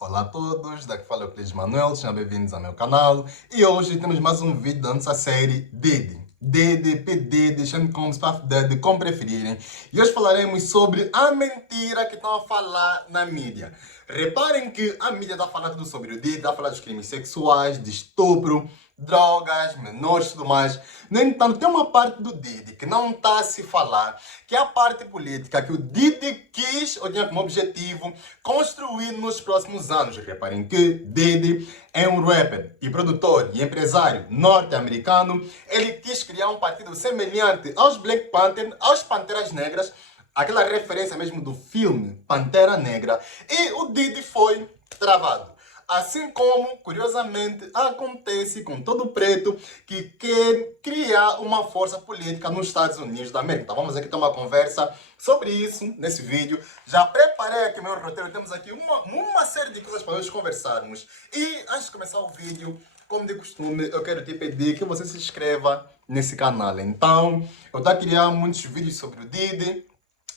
Olá a todos, daqui fala o Cris Manuel, sejam bem-vindos ao meu canal. E hoje temos mais um vídeo da nossa série Diddy. Diddy, P. Diddy, Sean Combs, Puff Daddy, como preferirem. E hoje falaremos sobre a mentira que estão a falar na mídia. Reparem que a mídia está a falar tudo sobre o Diddy, está a falar dos crimes sexuais, de estupro, drogas, menores e tudo mais. No entanto, tem uma parte do Diddy que não está a se falar, que é a parte política que o Diddy quis, ou tinha como objetivo, construir nos próximos anos. Reparem que Diddy é um rapper e produtor e empresário norte-americano. Ele quis criar um partido semelhante aos Black Panther, aos Panteras Negras, aquela referência mesmo do filme Pantera Negra. E o Diddy foi travado. Assim como, curiosamente, acontece com todo preto que quer criar uma força política nos Estados Unidos da América. Então vamos aqui ter uma conversa sobre isso nesse vídeo. Já preparei aqui o meu roteiro, temos aqui uma série de coisas para nós conversarmos. E antes de começar o vídeo, como de costume, eu quero te pedir que você se inscreva nesse canal. Então, eu estou a criar muitos vídeos sobre o Diddy,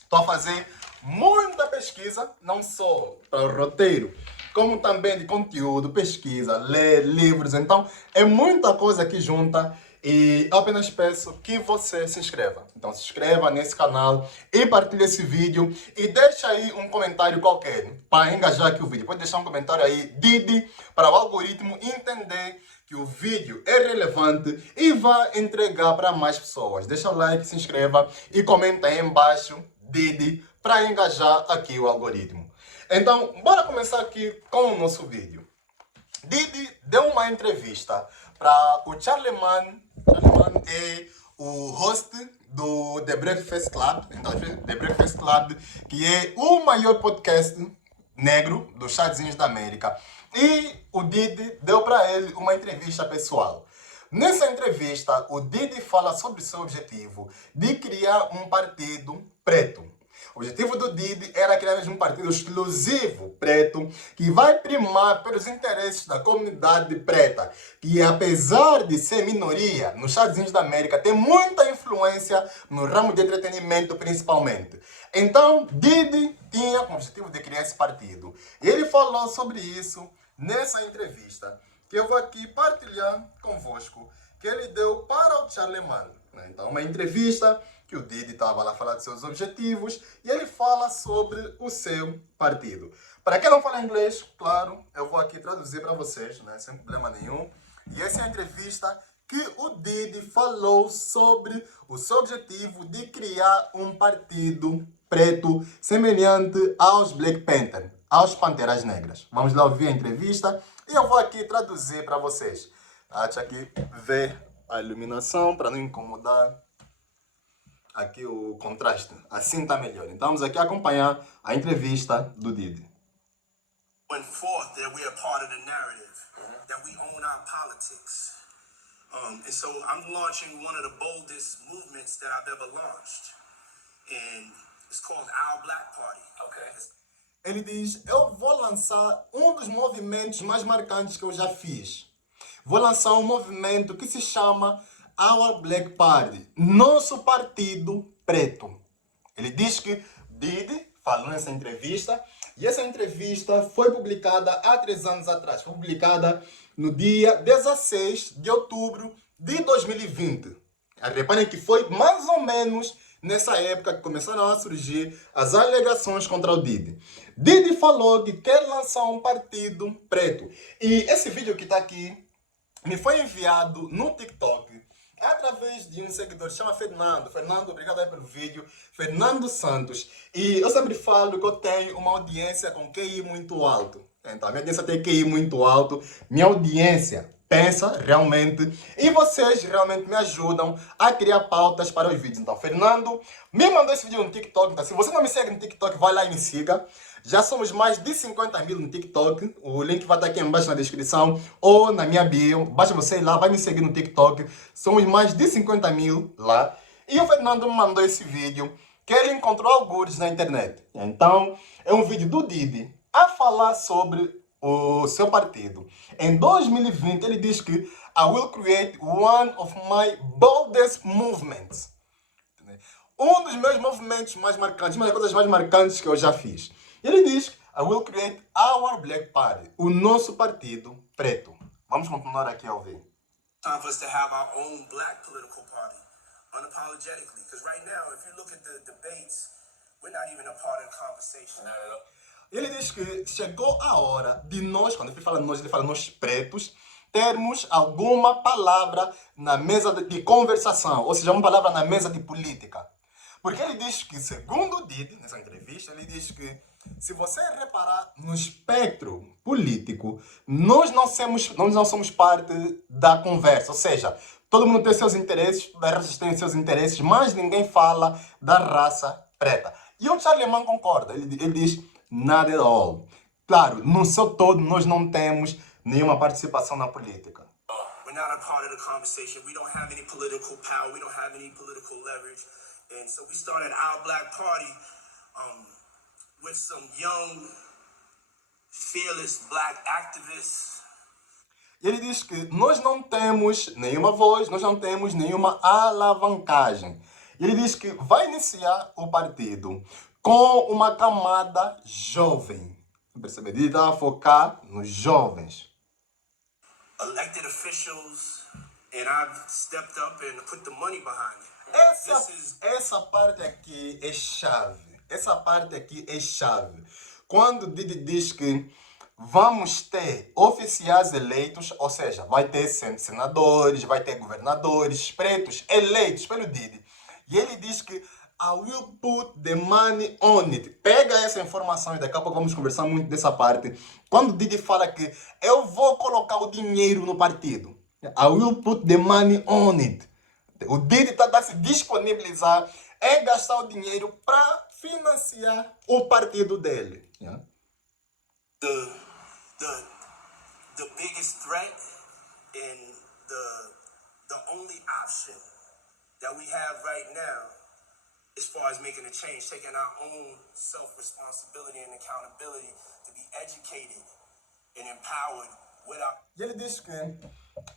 estou a fazer muita pesquisa, não só para o roteiro, como também de conteúdo, pesquisa, ler livros. Então, é muita coisa aqui junta e eu apenas peço que você se inscreva. Então, se inscreva nesse canal e partilhe esse vídeo e deixa aí um comentário qualquer para engajar aqui o vídeo. Pode deixar um comentário aí, Diddy, para o algoritmo entender que o vídeo é relevante e vai entregar para mais pessoas. Deixa o like, se inscreva e comenta aí embaixo, Diddy, para engajar aqui o algoritmo. Então, bora começar aqui com o nosso vídeo. Diddy deu uma entrevista para o Charlie Man. Charlie Man é o host do The Breakfast Club. Então, The Breakfast Club, que é o maior podcast negro dos Estados Unidos da América. E o Diddy deu para ele uma entrevista pessoal. Nessa entrevista, o Diddy fala sobre seu objetivo de criar um partido preto. O objetivo do Diddy era criar um partido exclusivo preto que vai primar pelos interesses da comunidade preta, que apesar de ser minoria nos Estados Unidos da América, tem muita influência no ramo de entretenimento principalmente. Então, Diddy tinha o objetivo de criar esse partido. E ele falou sobre isso nessa entrevista, que eu vou aqui partilhar convosco, que ele deu para o Charlie Man. Então, uma entrevista que o Diddy estava lá falando de seus objetivos e ele fala sobre o seu partido. Para quem não fala inglês, claro, eu vou aqui traduzir para vocês, né, sem problema nenhum. E essa é a entrevista que o Diddy falou sobre o seu objetivo de criar um partido preto semelhante aos Black Panther, aos Panteras Negras. Vamos lá ouvir a entrevista e eu vou aqui traduzir para vocês. Deixa aqui ver a iluminação para não incomodar aqui o contraste. Assim está melhor. Então vamos aqui acompanhar a entrevista do Diddy. Going forth that we are part of the narrative, that we own our politics. And so I'm launching one of the boldest movements that I've ever launched. And it's called Our Black Party. Okay. Ele diz, eu vou lançar um dos movimentos mais marcantes que eu já fiz. Vou lançar um movimento que se chama Our Black Party, nosso partido preto. Ele diz que Diddy falou nessa entrevista, e essa entrevista foi publicada há 3 anos atrás. Foi publicada no dia 16 de outubro de 2020. Reparem que foi mais ou menos nessa época que começaram a surgir as alegações contra o Diddy. Diddy falou que quer lançar um partido preto. E esse vídeo que está aqui me foi enviado no TikTok através de um seguidor que se chama Fernando. Fernando, obrigado aí pelo vídeo. Fernando Santos. E eu sempre falo que eu tenho uma audiência com QI muito alto. Então, a minha audiência tem QI muito alto. Minha audiência pensa realmente. E vocês realmente me ajudam a criar pautas para os vídeos. Então, Fernando me mandou esse vídeo no TikTok. Então, se você não me segue no TikTok, vai lá e me siga. Já somos mais de 50 mil no TikTok. O link vai estar aqui embaixo na descrição ou na minha bio. Basta você ir lá, vai me seguir no TikTok. Somos mais de 50 mil lá. E o Fernando me mandou esse vídeo que ele encontrou algures na internet. Então, é um vídeo do Diddy a falar sobre o seu partido. Em 2020, ele diz que I will create one of my boldest movements. Um dos meus movimentos mais marcantes, uma das coisas mais marcantes que eu já fiz. Ele diz, I will create our Black Party. O nosso partido preto. Vamos continuar aqui a ouvir. Time for us to have our own black political party, unapologetically. Because right now, if you look at the debates, we're not even a part of the conversation. Not at all. Ele diz que chegou a hora de nós, quando ele fala nós, ele fala nós pretos, termos alguma palavra na mesa de conversação, ou seja, uma palavra na mesa de política. Porque ele diz que, segundo o Didi, nessa entrevista, ele diz que se você reparar no espectro político, nós não somos parte da conversa. Ou seja, todo mundo tem seus interesses, todas as raças têm seus interesses, mas ninguém fala da raça preta. E o Charlie Mann concorda. Ele diz, not at all. Claro, no seu todo, nós não temos nenhuma participação na política. We're not a part of the conversation. We don't have any political power. We don't have any political leverage. And so we started our Black Party with some young, fearless Black activists. Ele diz que nós não temos nenhuma voz, nós não temos nenhuma alavancagem. Ele diz que vai iniciar o partido com uma camada jovem. Percebe? Ele está a focar nos jovens. Elected officials, and I've stepped up and put the money behind it. Essa parte aqui é chave. Essa parte aqui é chave. Quando Didi diz que vamos ter oficiais eleitos, ou seja, vai ter senadores, vai ter governadores pretos eleitos pelo Didi. E ele diz que I will put the money on it. Pega essa informação e daqui a pouco vamos conversar muito dessa parte. Quando o Didi fala que eu vou colocar o dinheiro no partido. I will put the money on it. O Didi está a se disponibilizar em gastar o dinheiro para financiar o partido dele. Yeah. The biggest threat and the only option that we have right now as far as making a change, taking our own self-responsibility and accountability to be educated and empowered without... E ele diz que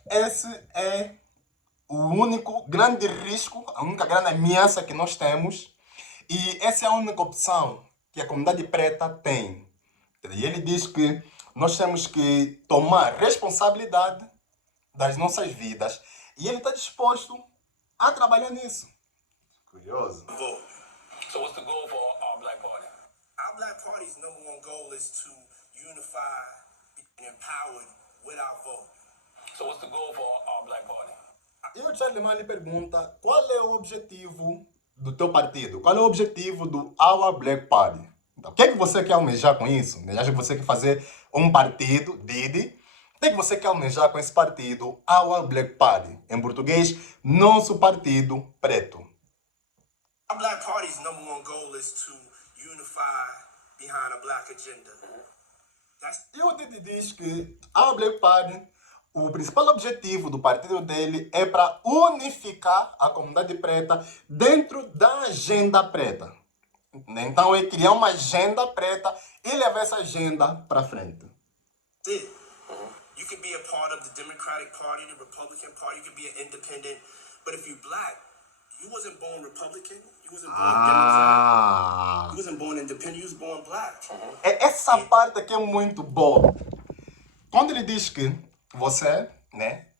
esse é o único grande risco, a única grande ameaça que nós temos, e essa é a única opção que a comunidade preta tem. E ele diz que nós temos que tomar responsabilidade das nossas vidas, e ele está disposto a trabalhar nisso. Curioso. Vote. So what's the goal for our Black Party? Our Black Party's number one goal is to unify and empowered with our vote. So what's the goal for our Black Party? E o Charlie Mann lhe pergunta qual é o objetivo do teu partido? Qual é o objetivo do Our Black Party? Então, o que é que você quer almejar com isso? Acha que você quer fazer um partido, Didi? O que é que você quer almejar com esse partido, Our Black Party? Em português, nosso partido preto. Our Black Party's number one goal is to unify behind a black agenda. E o Didi diz que Our Black Party, o principal objetivo do partido dele é para unificar a comunidade preta dentro da agenda preta. Então é criar uma agenda preta e levar essa agenda para frente. You could be a part of the Democratic Party, the Republican Party, you could be an independent, but if you're black, you wasn't born Republican, you wasn't born Democrat, you wasn't born independent, you was born black. Essa parte aqui é muito boa. Quando ele diz que você,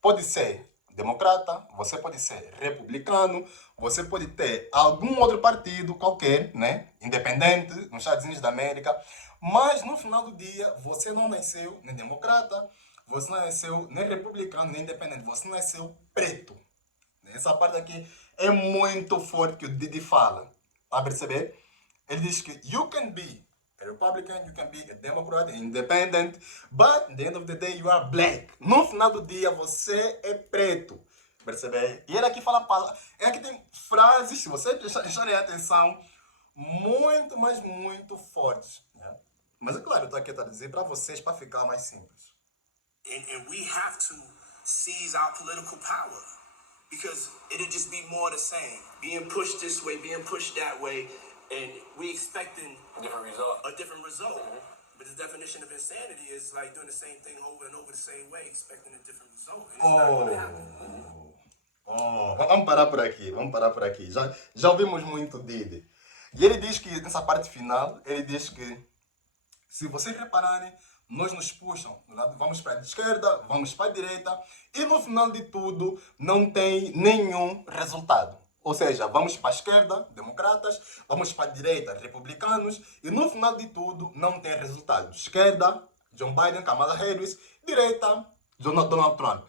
pode ser democrata, você pode ser republicano, você pode ter algum outro partido qualquer, independente, nos Estados Unidos da América, mas no final do dia você não nasceu nem democrata, você não nasceu nem republicano, nem independente, você nasceu preto. Essa parte aqui é muito forte que o Didi fala. Para perceber? Ele diz que you can be a Republican, you can be a Democrat, independent, but at the end of the day you are black. No final do dia você é preto. Percebe? E ele aqui fala, ele aqui tem frases, se você prestarem atenção, muito, mas muito fortes. Mas é claro, eu estou aqui a dizer para vocês, para ficar mais simples. And we have to seize our political power. Because it'll just be more the same. Being pushed this way, being pushed that way, and we expecting a different result. But the definition of insanity is like doing the same thing over and over the same way, expecting a different result. And it's not going to happen. Vamos parar por aqui. Já ouvimos muito Didi. E ele diz que, nessa parte final, ele diz que Se vocês repararem, nós nos puxam, vamos para a esquerda, vamos para a direita, e no final de tudo não tem nenhum resultado. Ou seja, vamos para a esquerda, democratas, vamos para a direita, republicanos, e no final de tudo não tem resultado. Esquerda, John Biden, Kamala Harris, direita, Donald Trump,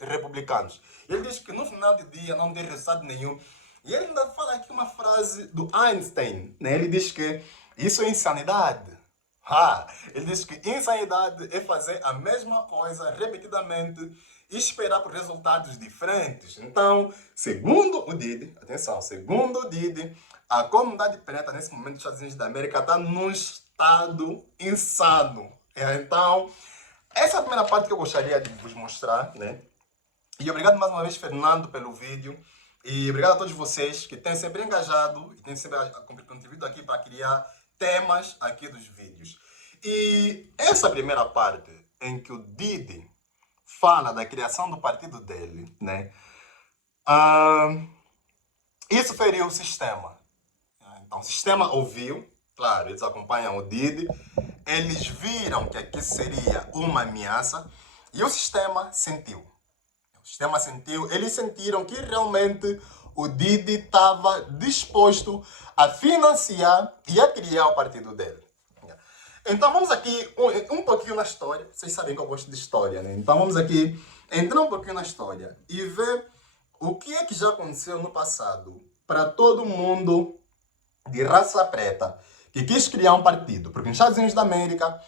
republicanos. Ele diz que no final do dia não tem resultado nenhum. E ele ainda fala aqui uma frase do Einstein, né? Ele diz que isso é insanidade. Ele diz que insanidade é fazer a mesma coisa repetidamente e esperar por resultados diferentes. Então, segundo o Didi, atenção, segundo o Didi, a comunidade preta nesse momento dos Estados Unidos da América está num estado insano. Então, essa é a primeira parte que eu gostaria de vos mostrar, né? E obrigado mais uma vez, Fernando, pelo vídeo. E obrigado a todos vocês que têm sempre engajado e têm sempre contribuído aqui para criar temas aqui dos vídeos. E essa primeira parte em que o Didi fala da criação do partido dele, né? Isso feriu o sistema. Então o sistema ouviu, claro, eles acompanham o Didi, eles viram que aqui seria uma ameaça e o sistema sentiu. O sistema sentiu, eles sentiram que realmente o Didi estava disposto a financiar e a criar o partido dele. Então vamos aqui um pouquinho na história. Vocês sabem que eu gosto de história, né? Então vamos aqui entrar um pouquinho na história e ver o que é que já aconteceu no passado para todo mundo de raça preta que quis criar um partido. Porque nos Estados Unidos da América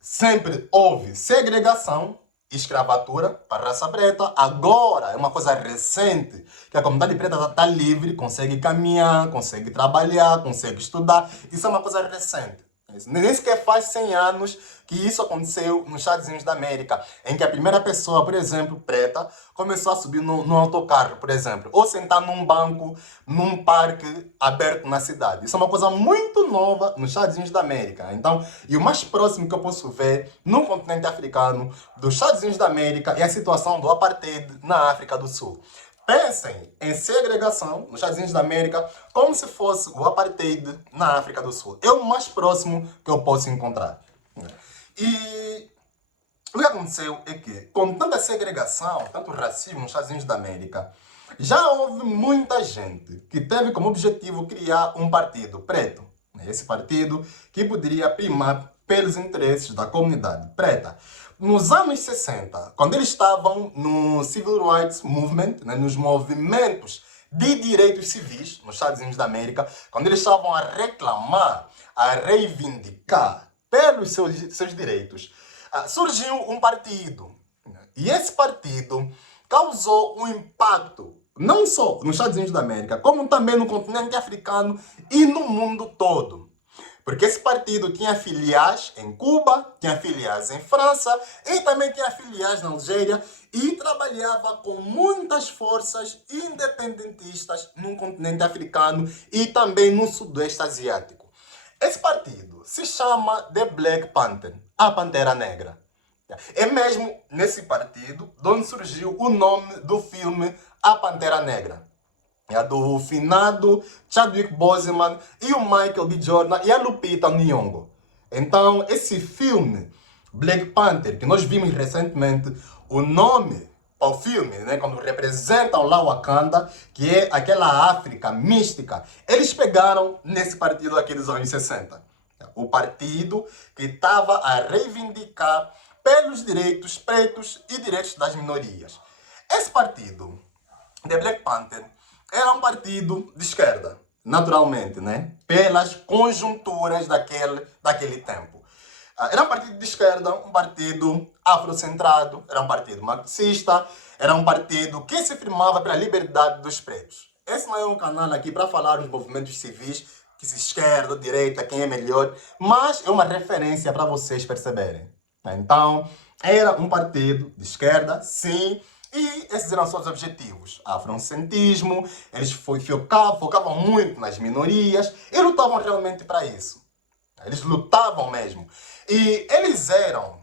sempre houve segregação, escravatura para a raça preta. Agora é uma coisa recente que a comunidade preta está livre, consegue caminhar, consegue trabalhar, consegue estudar. Isso é uma coisa recente. Nem sequer faz 100 anos que isso aconteceu nos Estados Unidos da América, em que a primeira pessoa, por exemplo, preta, começou a subir no autocarro, por exemplo, ou sentar num banco, num parque aberto na cidade. Isso é uma coisa muito nova nos Estados Unidos da América. Então, e o mais próximo que eu posso ver no continente africano dos Estados Unidos da América é a situação do apartheid na África do Sul. Pensem em segregação nos Estados Unidos da América como se fosse o apartheid na África do Sul. É o mais próximo que eu posso encontrar. E o que aconteceu é que, com tanta segregação, tanto racismo nos Estados Unidos da América, já houve muita gente que teve como objetivo criar um partido preto. Esse partido que poderia primar pelos interesses da comunidade preta. Nos anos 60, quando eles estavam no Civil Rights Movement, né, nos movimentos de direitos civis nos Estados Unidos da América, quando eles estavam a reclamar, a reivindicar pelos seus direitos, surgiu um partido. E esse partido causou um impacto, não só nos Estados Unidos da América, como também no continente africano e no mundo todo. Porque esse partido tinha filiais em Cuba, tinha filiais em França e também tinha filiais na Algéria e trabalhava com muitas forças independentistas no continente africano e também no Sudeste Asiático. Esse partido se chama The Black Panther, a Pantera Negra. É mesmo nesse partido de onde surgiu o nome do filme A Pantera Negra. Do finado Chadwick Boseman e o Michael B. Jordan e a Lupita Nyong'o. Então, esse filme, Black Panther, que nós vimos recentemente, o nome para o filme, né, quando representam lá Wakanda, que é aquela África mística, eles pegaram nesse partido aqui dos anos 60. O partido que estava a reivindicar pelos direitos pretos e direitos das minorias. Esse partido, The Black Panther, era um partido de esquerda, naturalmente, né? Pelas conjunturas daquele tempo. Era um partido de esquerda, um partido afrocentrado, era um partido marxista, era um partido que se firmava pela liberdade dos pretos. Esse não é um canal aqui para falar dos movimentos civis, que se esquerda, direita, quem é melhor, mas é uma referência para vocês perceberem. Então, era um partido de esquerda, sim, e esses eram seus objetivos. Afrocentrismo, eles focavam muito nas minorias e lutavam realmente para isso. Eles lutavam mesmo. E eles eram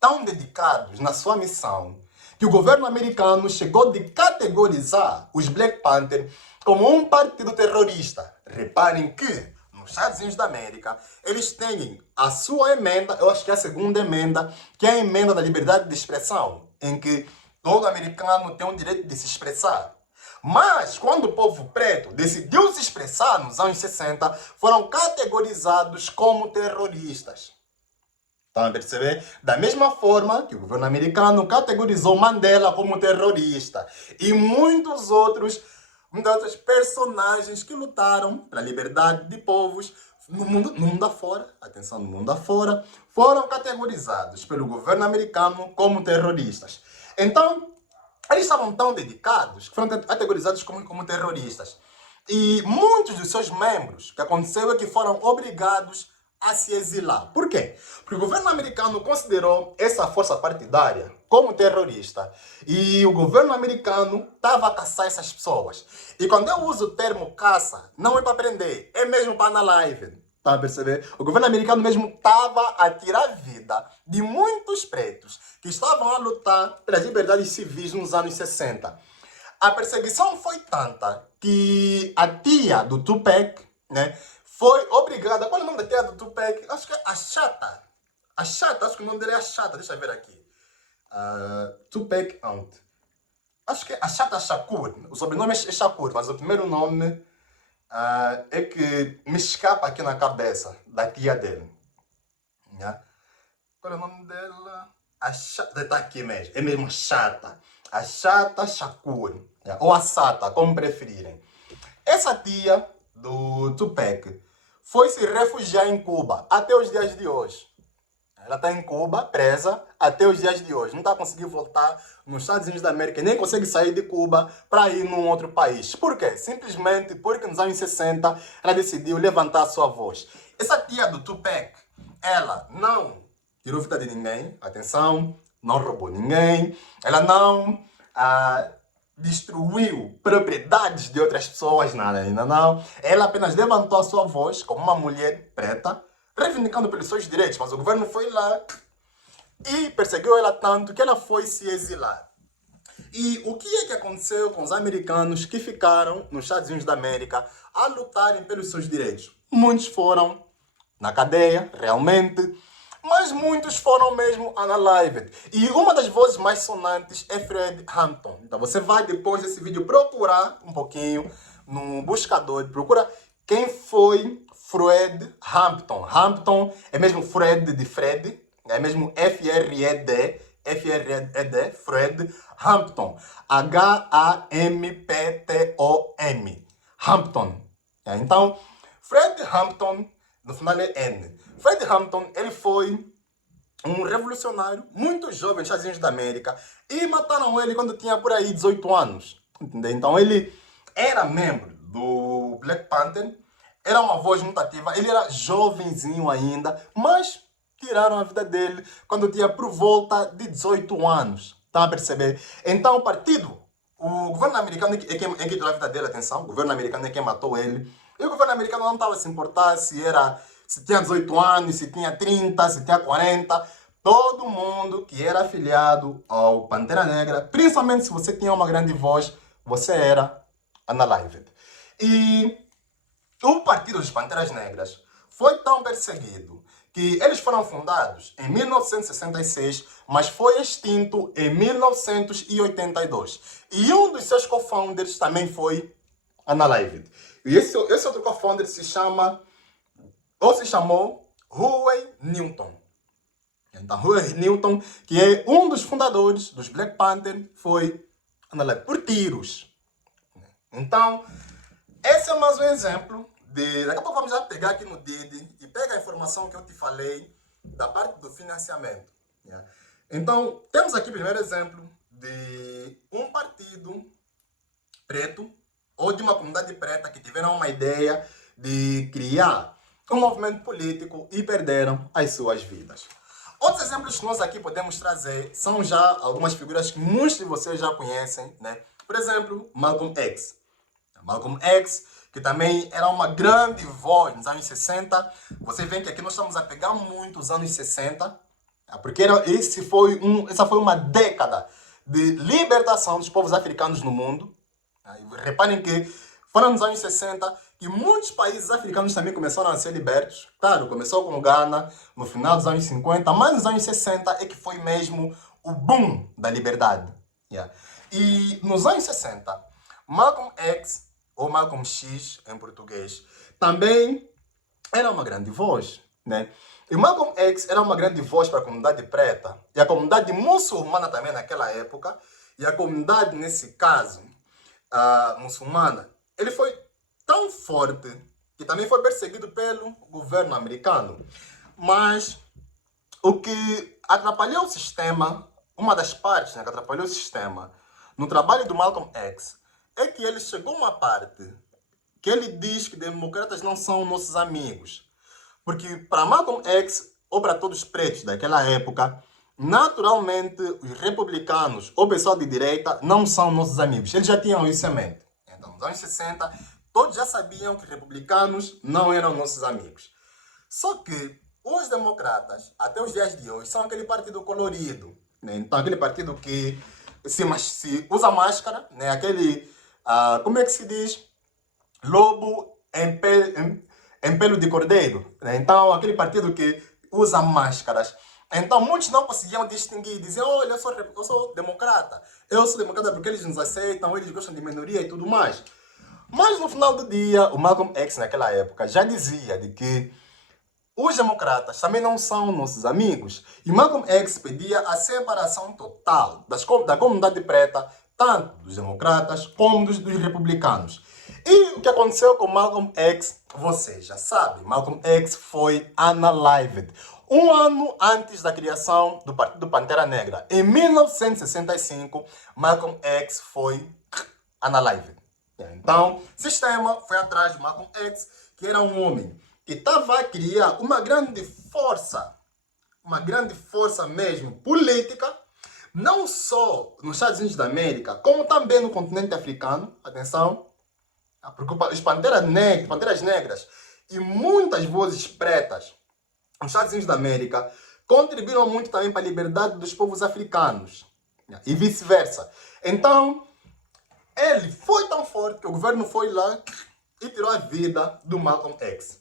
tão dedicados na sua missão que o governo americano chegou de categorizar os Black Panther como um partido terrorista. Reparem que no nos Estados Unidos da América, eles têm a sua emenda, eu acho que é a segunda emenda, que é a emenda da liberdade de expressão, em que todo americano tem o direito de se expressar. Mas, quando o povo preto decidiu se expressar nos anos 60, foram categorizados como terroristas. Estão a perceber? Da mesma forma que o governo americano categorizou Mandela como terrorista. E muitas outras personagens que lutaram pela liberdade de povos no mundo afora, atenção, no mundo afora, foram categorizados pelo governo americano como terroristas. Então, eles estavam tão dedicados que foram categorizados como terroristas. E muitos dos seus membros, o que aconteceu é que foram obrigados a se exilar. Por quê? Porque o governo americano considerou essa força partidária como terrorista. E o governo americano estava a caçar essas pessoas. E quando eu uso o termo caça, não é para prender, é mesmo para unalive. Tá a perceber? O governo americano mesmo estava a tirar a vida de muitos pretos que estavam a lutar pelas liberdades civis nos anos 60. A perseguição foi tanta que a tia do Tupac, né, foi obrigada... Qual é o nome da tia do Tupac? Acho que é a Chata. A Chata, acho que o nome dele é a Chata. Deixa eu ver aqui. Tupac Aunt. Acho que é a Chata Shakur. O sobrenome é Shakur, mas o primeiro nome é que me escapa aqui na cabeça da tia dele. Né? Qual é o nome dela? A Chata. Está aqui mesmo. É mesmo Chata. A Chata Shakur. Né? Ou a Sata, como preferirem. Essa tia do Tupac foi se refugiar em Cuba até os dias de hoje. Ela está em Cuba, presa, até os dias de hoje. Não está conseguindo voltar nos Estados Unidos da América, nem consegue sair de Cuba para ir num outro país. Por quê? Simplesmente porque nos anos 60 ela decidiu levantar a sua voz. Essa tia do Tupac, ela não tirou vida de ninguém, atenção, não roubou ninguém, ela não destruiu propriedades de outras pessoas, nada, ainda não. Ela apenas levantou a sua voz como uma mulher preta, reivindicando pelos seus direitos, mas o governo foi lá e perseguiu ela tanto que ela foi se exilar. E o que é que aconteceu com os americanos que ficaram nos Estados Unidos da América a lutarem pelos seus direitos? Muitos foram na cadeia, realmente, mas muitos foram mesmo unalived. E uma das vozes mais sonantes é Fred Hampton. Então você vai depois desse vídeo procurar um pouquinho no buscador, procura quem foi Fred Hampton. Hampton é mesmo Fred de Fred, é mesmo F-R-E-D, Fred Hampton. H-A-M-P-T-O-M. Hampton. Então, Fred Hampton, no final é N. Fred Hampton, ele foi um revolucionário muito jovem nos Estados Unidos da América e mataram ele quando tinha por aí 18 anos. Entendeu? Então ele era membro do Black Panther, era uma voz muito ativa, ele era jovenzinho ainda, mas tiraram a vida dele quando tinha por volta de 18 anos. Estão a perceber? Então o governo americano é quem tirou a vida dele, atenção, o governo americano é quem matou ele. E o governo americano não estava a se importar se tinha 18 anos, se tinha 30, se tinha 40. Todo mundo que era afiliado ao Pantera Negra, principalmente se você tinha uma grande voz, você era unalived. E o Partido dos Panteras Negras foi tão perseguido que eles foram fundados em 1966, mas foi extinto em 1982. E um dos seus co-founders também foi unalived. E esse outro co-founder se chamou Huey Newton. Então, Huey Newton, que é um dos fundadores dos Black Panther, foi unalived por tiros. Então, esse é mais um exemplo daqui a pouco vamos já pegar aqui no Didi e pega a informação que eu te falei da parte do financiamento. Yeah. Então, temos aqui o primeiro exemplo de um partido preto ou de uma comunidade preta que tiveram uma ideia de criar um movimento político e perderam as suas vidas. Outros exemplos que nós aqui podemos trazer são já algumas figuras que muitos de vocês já conhecem, né? Por exemplo, Malcolm X. Malcolm X, que também era uma grande voz nos anos 60. Você vê que aqui nós estamos a pegar muito os anos 60, porque essa foi uma década de libertação dos povos africanos no mundo. Reparem que foram nos anos 60 E muitos países africanos também começaram a ser libertos. Claro, começou com o Ghana no final dos anos 50, mas nos anos 60 é que foi mesmo o boom da liberdade. Yeah. E nos anos 60, Malcolm X, ou Malcolm X em português, também era uma grande voz, né? E Malcolm X era uma grande voz para a comunidade preta e a comunidade muçulmana também naquela época, e a comunidade, nesse caso, muçulmana, ele foi tão forte que também foi perseguido pelo governo americano. Mas o que atrapalhou o sistema, uma das partes, né, que atrapalhou o sistema no trabalho do Malcolm X, é que ele chegou a uma parte que ele diz que democratas não são nossos amigos. Porque para Malcolm X, ou para todos os pretos daquela época, naturalmente os republicanos ou pessoal de direita não são nossos amigos. Eles já tinham isso em mente. Então, nos anos 60, todos já sabiam que republicanos não eram nossos amigos. Só que os democratas, até os dias de hoje, são aquele partido colorido. Né? Então, aquele partido que se usa máscara, né? Aquele, como é que se diz? Lobo em pelo de cordeiro. Né? Então, aquele partido que usa máscaras. Então, muitos não conseguiam distinguir, diziam, olha, eu sou democrata. Eu sou democrata porque eles nos aceitam, eles gostam de minoria e tudo mais. Mas no final do dia, o Malcolm X naquela época já dizia de que os democratas também não são nossos amigos. E Malcolm X pedia a separação total da comunidade preta, tanto dos democratas como dos republicanos. E o que aconteceu com Malcolm X, você já sabe. Malcolm X foi unalived. Um ano antes da criação do Partido Pantera Negra, em 1965, Malcolm X foi unalived. Então, o sistema foi atrás de Malcolm X, que era um homem que estava a criar uma grande força mesmo política, não só nos Estados Unidos da América, como também no continente africano. Atenção, porque os Panteras Negras e muitas vozes pretas nos Estados Unidos da América contribuíram muito também para a liberdade dos povos africanos e vice-versa. Então, ele foi tão forte que o governo foi lá e tirou a vida do Malcolm X.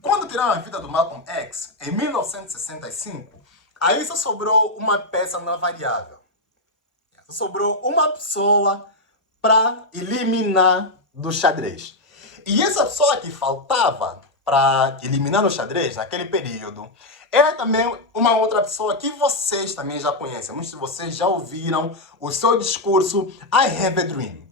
Quando tiraram a vida do Malcolm X, em 1965, aí só sobrou uma peça na variável. Só sobrou uma pessoa para eliminar do xadrez. E essa pessoa que faltava para eliminar o xadrez naquele período era também uma outra pessoa que vocês também já conhecem. Muitos de vocês já ouviram o seu discurso I Have a Dream.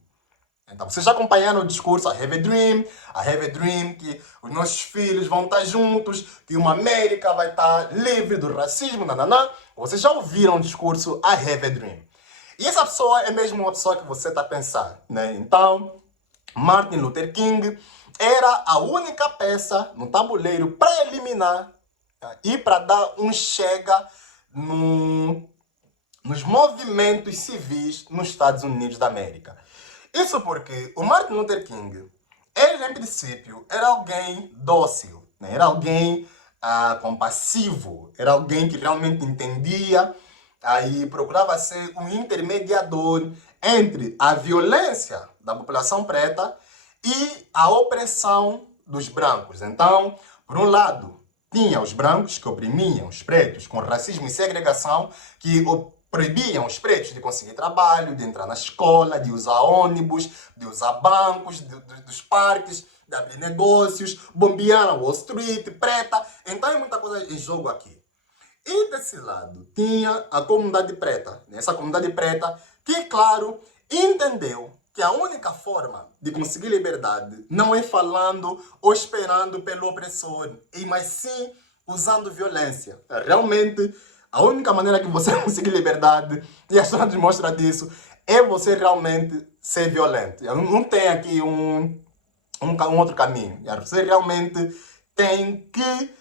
Então, vocês já acompanharam o discurso I Have a Dream, que os nossos filhos vão estar juntos, que uma América vai estar livre do racismo, nananã. Vocês já ouviram o discurso I Have a Dream. E essa pessoa é mesmo uma pessoa que você está a pensar, né? Então, Martin Luther King era a única peça no tabuleiro para eliminar e para dar um chega nos movimentos civis nos Estados Unidos da América. Isso porque o Martin Luther King, ele em princípio era alguém dócil, né? Era alguém compassivo, era alguém que realmente entendia e procurava ser um intermediador entre a violência da população preta e a opressão dos brancos. Então, por um lado, tinha os brancos que oprimiam os pretos com racismo e segregação, que proibiam os pretos de conseguir trabalho, de entrar na escola, de usar ônibus, de usar bancos, dos parques, de abrir negócios, bombearam Wall Street, preta. Então, é muita coisa em jogo aqui. E desse lado, tinha a comunidade preta. Essa comunidade preta que, claro, entendeu que a única forma de conseguir liberdade não é falando ou esperando pelo opressor, mas sim usando violência. Realmente, a única maneira que você conseguir liberdade, e a história demonstra disso, é você realmente ser violento. Não tem aqui um outro caminho. Você realmente tem que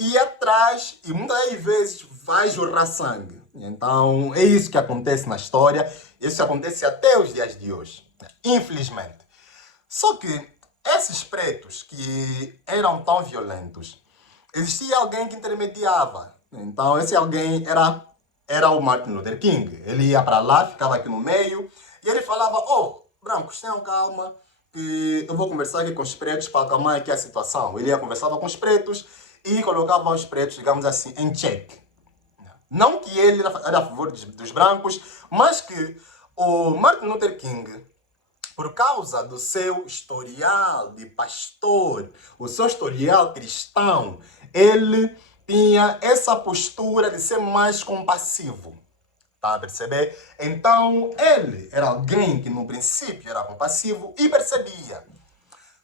ir atrás e muitas vezes vai jorrar sangue. Então, é isso que acontece na história. Isso acontece até os dias de hoje. Infelizmente. Só que esses pretos que eram tão violentos, existia alguém que intermediava. Então, esse alguém era o Martin Luther King. Ele ia para lá, ficava aqui no meio, e ele falava, brancos, tenham calma, que que eu vou conversar aqui com os pretos para acalmar aqui a situação. Ele conversava com os pretos e colocava os pretos, digamos assim, em check. Não que ele era a favor dos brancos, mas que o Martin Luther King, por causa do seu historial de pastor, o seu historial cristão, ele tinha essa postura de ser mais compassivo. Tá a perceber? Então, ele era alguém que no princípio era compassivo e percebia.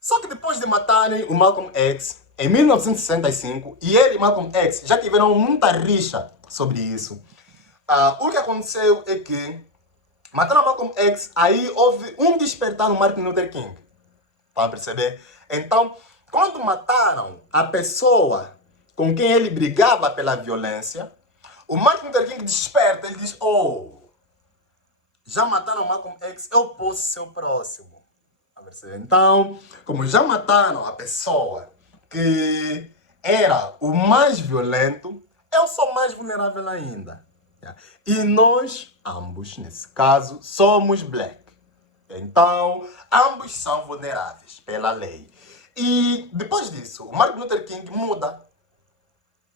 Só que depois de matarem o Malcolm X, em 1965, e ele e Malcolm X já tiveram muita rixa sobre isso. O que aconteceu é que mataram o Malcolm X, aí houve um despertar no Martin Luther King. Tá a perceber? Então, quando mataram a pessoa com quem ele brigava pela violência, o Martin Luther King desperta, ele diz, oh, já mataram o Malcolm X, eu posso ser o próximo. Então, como já mataram a pessoa que era o mais violento, eu sou mais vulnerável ainda. E nós, ambos, nesse caso, somos black. Então, ambos são vulneráveis pela lei. E depois disso, o Martin Luther King muda.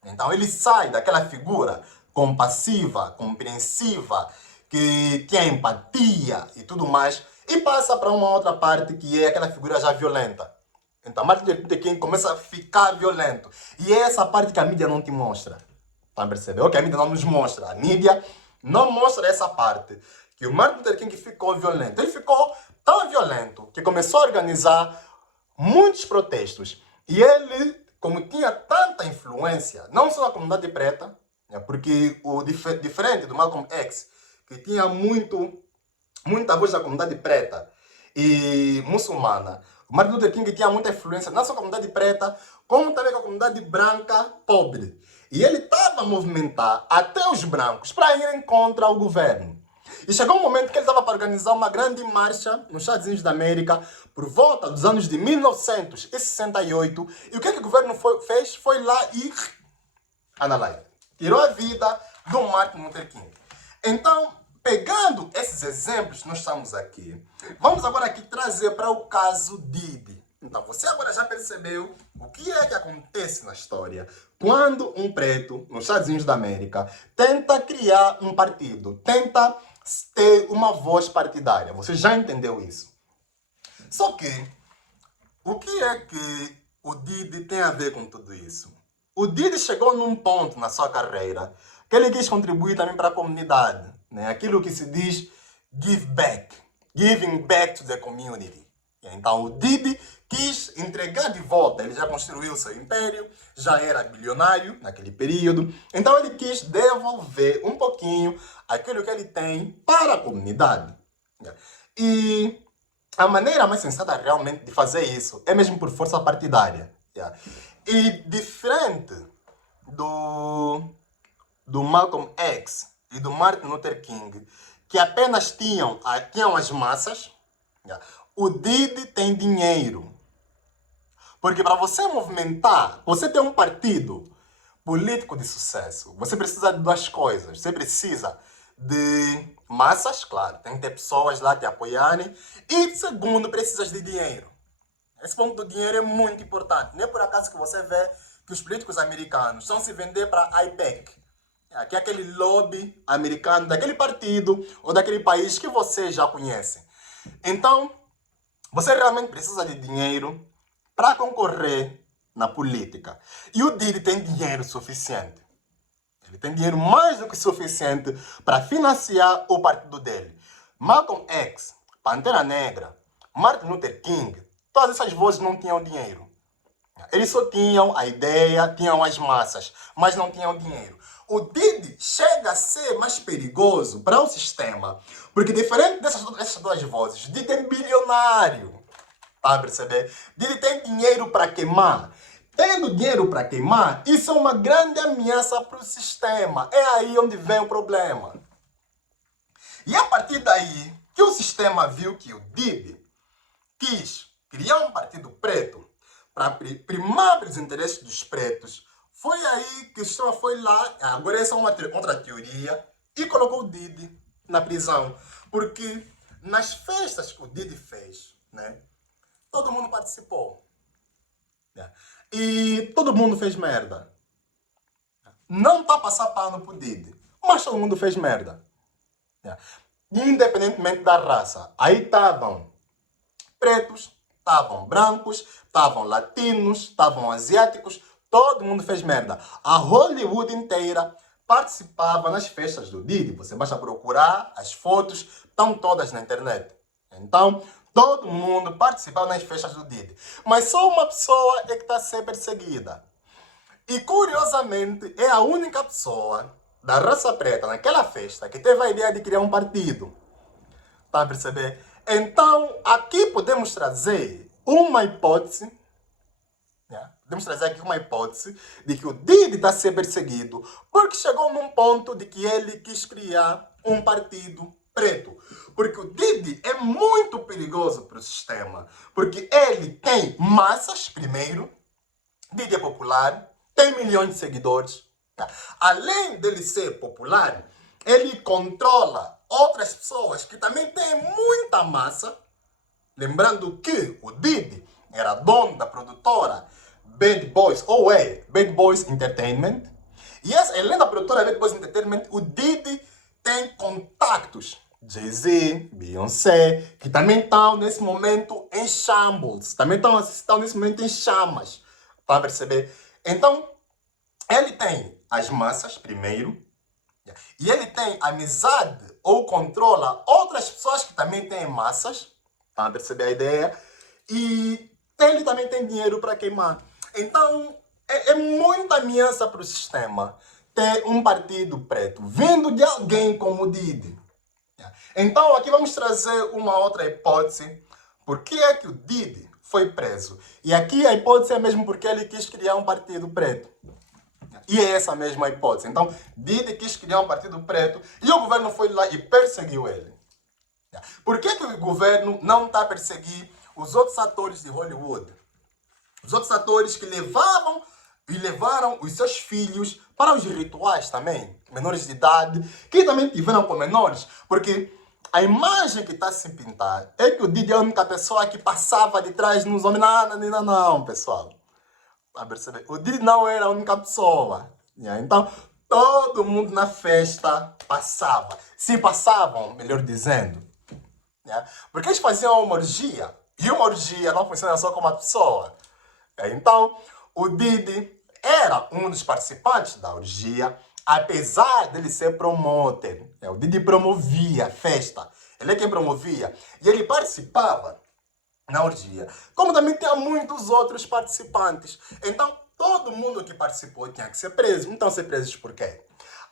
Então, ele sai daquela figura compassiva, compreensiva, que tinha empatia e tudo mais, e passa para uma outra parte que é aquela figura já violenta. Então, Martin Luther King começa a ficar violento. E é essa parte que a mídia não te mostra. Tá percebendo? Que a mídia não nos mostra. A mídia não mostra essa parte. Que o Martin Luther King ficou violento. Ele ficou tão violento que começou a organizar muitos protestos. E ele, como tinha tanta influência, não só na comunidade preta, porque diferente do Malcolm X, que tinha muita voz da comunidade preta e muçulmana, o Martin Luther King tinha muita influência não só na comunidade preta, como também com a comunidade branca pobre. E ele estava a movimentar até os brancos para irem contra o governo. E chegou um momento que ele estava para organizar uma grande marcha nos Estados Unidos da América por volta dos anos de 1968. E o que o governo fez? Foi lá e analyze. Tirou a vida do Martin Luther King. Então, pegando esses exemplos que nós estamos aqui, vamos agora aqui trazer para o caso Diddy. Então, você agora já percebeu o que é que acontece na história quando um preto, nos Estados Unidos da América, tenta criar um partido, tenta ter uma voz partidária. Você já entendeu isso? Só que, o que é que o Diddy tem a ver com tudo isso? O Diddy chegou num ponto na sua carreira que ele quis contribuir também para a comunidade. Né? Aquilo que se diz give back, giving back to the community. Então o Diddy quis entregar de volta, ele já construiu seu império, já era bilionário naquele período, então ele quis devolver um pouquinho aquilo que ele tem para a comunidade. E a maneira mais sensata realmente de fazer isso é mesmo por força partidária. E diferente do Malcolm X e do Martin Luther King, que apenas tinham as massas, o Diddy tem dinheiro. Porque para você movimentar, você ter um partido político de sucesso, você precisa de duas coisas. Você precisa de massas, claro, tem que ter pessoas lá te apoiarem. E segundo, precisas de dinheiro. Esse ponto do dinheiro é muito importante. Nem por acaso que você vê que os políticos americanos estão se vender para a IPEC, que é aquele lobby americano daquele partido ou daquele país que você já conhece. Então, você realmente precisa de dinheiro para concorrer na política. E o Diddy tem dinheiro suficiente. Ele tem dinheiro mais do que suficiente para financiar o partido dele. Malcolm X, Pantera Negra, Martin Luther King, todas essas vozes não tinham dinheiro. Eles só tinham a ideia, tinham as massas, mas não tinham dinheiro. O Diddy chega a ser mais perigoso para o sistema, porque diferente dessas duas vozes, Diddy é bilionário. Tá a perceber? Diddy tem dinheiro para queimar. Tendo dinheiro para queimar, isso é uma grande ameaça para o sistema. É aí onde vem o problema. E a partir daí que o sistema viu que o Diddy quis criar um partido preto para primar os interesses dos pretos, foi aí que o sistema foi lá, agora essa é uma outra teoria, e colocou o Diddy na prisão. Porque nas festas que o Diddy fez, né, todo mundo participou. Yeah. E todo mundo fez merda. Não está a passar pano pro Didi, mas todo mundo fez merda. Yeah. Independentemente da raça. Aí estavam pretos, estavam brancos, estavam latinos, estavam asiáticos, todo mundo fez merda. A Hollywood inteira participava nas festas do Didi. Você basta procurar, as fotos estão todas na internet. Então, todo mundo participava nas festas do Didi. Mas só uma pessoa é que está a ser perseguida. E curiosamente, é a única pessoa da raça preta naquela festa que teve a ideia de criar um partido. Está a perceber? Então, aqui podemos trazer uma hipótese, né? Podemos trazer aqui uma hipótese de que o Didi está a ser perseguido porque chegou num ponto de que ele quis criar um partido preto. Porque o Didi é muito perigoso para o sistema. Porque ele tem massas, primeiro, Didi é popular, tem milhões de seguidores. Tá? Além dele ser popular, ele controla outras pessoas que também têm muita massa. Lembrando que o Didi era dono da produtora Bad Boys, ou é Bad Boys Entertainment. E além da produtora Bad Boys Entertainment, o Didi tem contactos. Jay-Z, Beyoncé, que também estão nesse momento em shambles. Também estão nesse momento em chamas. Para perceber? Então, ele tem as massas, primeiro, e ele tem amizade ou controla outras pessoas que também têm massas, para perceber a ideia, e ele também tem dinheiro para queimar. Então, é muita ameaça para o sistema ter um partido preto, vindo de alguém como o Didi. Então, aqui vamos trazer uma outra hipótese. Por que é que o Didi foi preso? E aqui a hipótese é mesmo porque ele quis criar um partido preto. E é essa mesma hipótese. Então, Didi quis criar um partido preto e o governo foi lá e perseguiu ele. Por que o governo não está a perseguir os outros atores de Hollywood? Os outros atores que levaram os seus filhos para os rituais também, menores de idade, que também tiveram com menores, porque a imagem que está a se pintar é que o Didi é a única pessoa que passava de trás nos homens. Não, pessoal. A perceber? O Didi não era a única pessoa. Então, todo mundo na festa passava. Se passavam, melhor dizendo. Porque eles faziam uma orgia. E uma orgia não funciona só com uma pessoa. Então, o Didi era um dos participantes da orgia, apesar dele ser promotor. O Didi promovia a festa. Ele é quem promovia. E ele participava na orgia. Como também tinha muitos outros participantes. Então, todo mundo que participou tinha que ser preso. Não estão a ser presos por quê?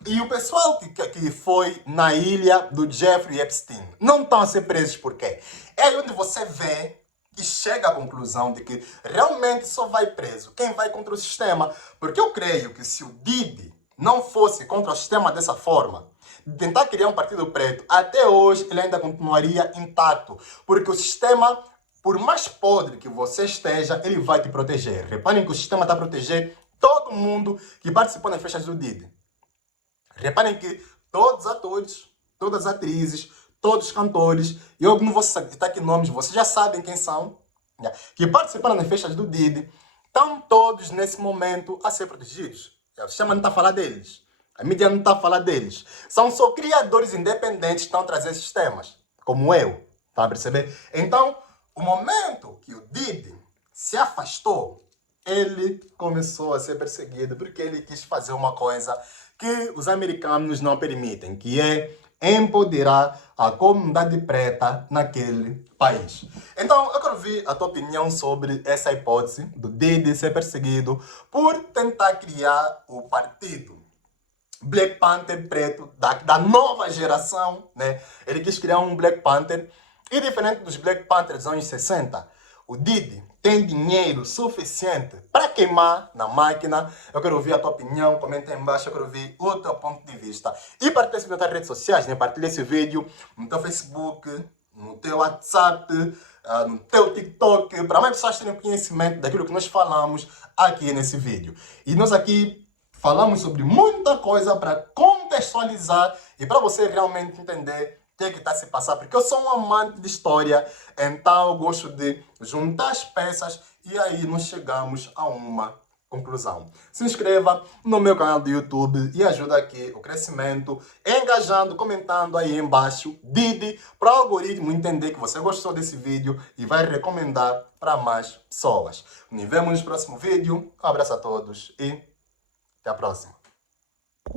E o pessoal que foi na ilha do Jeffrey Epstein não estão a ser presos por quê? É aí onde você vê e chega à conclusão de que realmente só vai preso quem vai contra o sistema. Porque eu creio que se o Didi não fosse contra o sistema dessa forma, de tentar criar um partido preto, até hoje ele ainda continuaria intacto. Porque o sistema, por mais podre que você esteja, ele vai te proteger. Reparem que o sistema está a proteger todo mundo que participou nas festas do Didi. Reparem que todos os atores, todas as atrizes, todos os cantores, eu não vou citar aqui nomes, vocês já sabem quem são, que participaram nas festas do Didi, estão todos nesse momento a ser protegidos. O sistema não está a falar deles. A mídia não está a falar deles. São só criadores independentes que estão a trazer esses temas, como eu. Está a perceber? Então, o momento que o Didi se afastou, ele começou a ser perseguido porque ele quis fazer uma coisa que os americanos não permitem, que é empoderar a comunidade preta naquele país. Então, eu quero ver a tua opinião sobre essa hipótese do Didi ser perseguido por tentar criar o partido Black Panther preto da nova geração, né? Ele quis criar um Black Panther e diferente dos Black Panthers dos anos 60, o Didi tem dinheiro suficiente para queimar na máquina. Eu quero ouvir a tua opinião, comenta aí embaixo, eu quero ouvir o teu ponto de vista. E partilha esse vídeo nas redes sociais, né? Partilha esse vídeo no teu Facebook, no teu WhatsApp, no teu TikTok, para mais pessoas terem conhecimento daquilo que nós falamos aqui nesse vídeo. E nós aqui falamos sobre muita coisa para contextualizar e para você realmente entender que é que está a se passar, porque eu sou um amante de história, então eu gosto de juntar as peças e aí nós chegamos a uma conclusão. Se inscreva no meu canal do YouTube e ajuda aqui o crescimento, engajando, comentando aí embaixo, Didi, para o algoritmo entender que você gostou desse vídeo e vai recomendar para mais pessoas. Nos vemos no próximo vídeo. Um abraço a todos e até a próxima.